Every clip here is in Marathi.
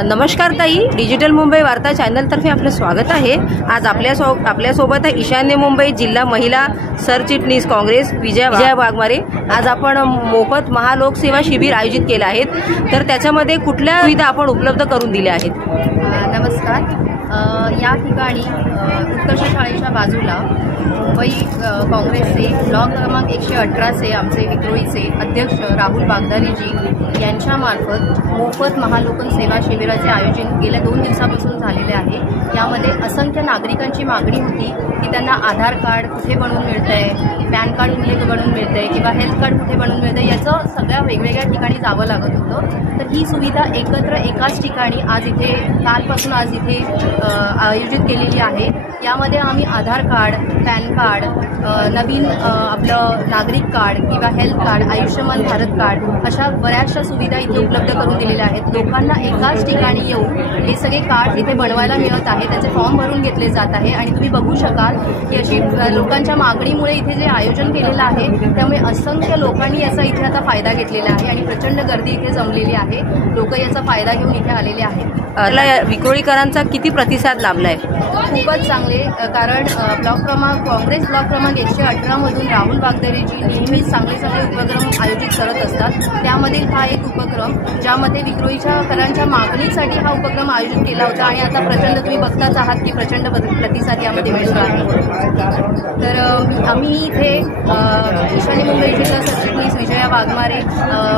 नमस्कार ताई, डिजिटल मुंबई वार्ता चॅनलतर्फे आपलं स्वागत आहे। आज आपल्यासोबत आहे ईशान्य मुंबई जिल्हा महिला सरचिटणीस काँग्रेस विजया वाघमारे। आज आपण मोफत महालोकसेवा शिबिर आयोजित केले आहेत, तर त्याच्यामध्ये कुठल्या सुविधा आपण उपलब्ध करून दिल्या आहेत? नमस्कार। या ठिकाणी उत्कर्ष शाळेच्या बाजूला मुंबई काँग्रेसचे ब्लॉक क्रमांक 118चे आमचे विक्रोळीचे अध्यक्ष राहुल बागदारीजी यांच्यामार्फत मोफत महालोकन सेवा शिबिराचे आयोजन गेल्या 2 दिवसापासून झालेले आहे। यामध्ये असंख्य नागरिकांची मागणी होती की त्यांना आधार कार्ड कुठे बनवून मिळतंय, पॅन कार्ड बनवून मिळतंय किंवा हेल्थ कार्ड कुठे बनवून मिळतंय, याचं सगळ्या वेगवेगळ्या ठिकाणी जावं लागत होतं। तर ही सुविधा एकत्र एकाच ठिकाणी आज इथे कालपासून आज इथे आयोजित केलेली आहे। यामध्ये आम्ही आधार कार्ड, पॅन कार्ड, नवीन आपलं नागरिक कार्ड किंवा health card, Ayushman Bharat card अशा बऱ्याचशा सुविधा इथे उपलब्ध करून दिलेल्या आहेत। लोकांना एकाच ठिकाणी येऊन हे सगळे कार्ड इथे बनवायला मिळत आहे, त्याचे फॉर्म भरून घेतले जात आहे आणि तुम्ही बघू शकाल की अशी लोकांच्या मागणीमुळे इथे जे आयोजन केलेलं आहे त्यामुळे असंख्य लोकांनी याचा इथे आता फायदा घेतलेला आहे आणि प्रचंड गर्दी इथे जमलेली आहे। लोक याचा फायदा घेऊन इथे आलेले आहेत। विक्रोळीकरांचा किती प्रतिसाद लाभलाय? खूपच चांगले, कारण काँग्रेस ब्लॉक क्रमांक 118 मधून राहुल बागदारीजी नेहमीच चांगले उपक्रम आयोजित करत असतात। त्यामधील हा एक उपक्रम ज्यामध्ये विक्रोळीच्या करांच्या मागणीसाठी हा उपक्रम आयोजित केला होता आणि आता प्रचंड तुम्ही बघताच आहात की प्रचंड प्रतिसाद यामध्ये मिळतो आहे। तर आम्ही इथे ईशान्य मुंबई जिल्हा सरचिटणीस विजया वाघमारे,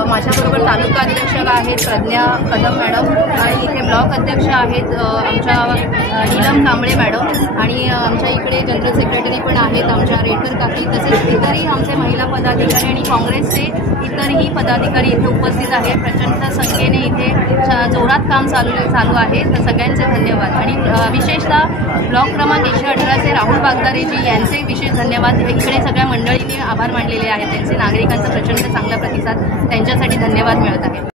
माझ्याबरोबर तालुका अध्यक्ष आहेत प्रज्ञा कदम मॅडम आणि इथे ब्लॉक अध्यक्ष आहेत आमच्या नीलम कांबळे मॅडम आणि आमच्या इकडे जनरल सेक्रेटरी पण आहेत आमच्या रेटर काकी, तसेच इतरही आमचे महिला पदाधिकारी आणि काँग्रेसचे इतरही पदाधिकारी इथे उपस्थित आहेत। प्रचंड संख्येने इथे जोरात काम चालू आहे, तर सगळ्यांचे धन्यवाद। आणि विशेषतः ब्लॉक क्रमांक 118चे राहुल बागदारीजी यांचे विशेष धन्यवाद। इकडे सगळ्या मंडळींनी आभार मानलेले आहेत, त्यांचे नागरिकांचा प्रचंड चांगला प्रतिसाद, त्यांच्यासाठी धन्यवाद मिळत आहे।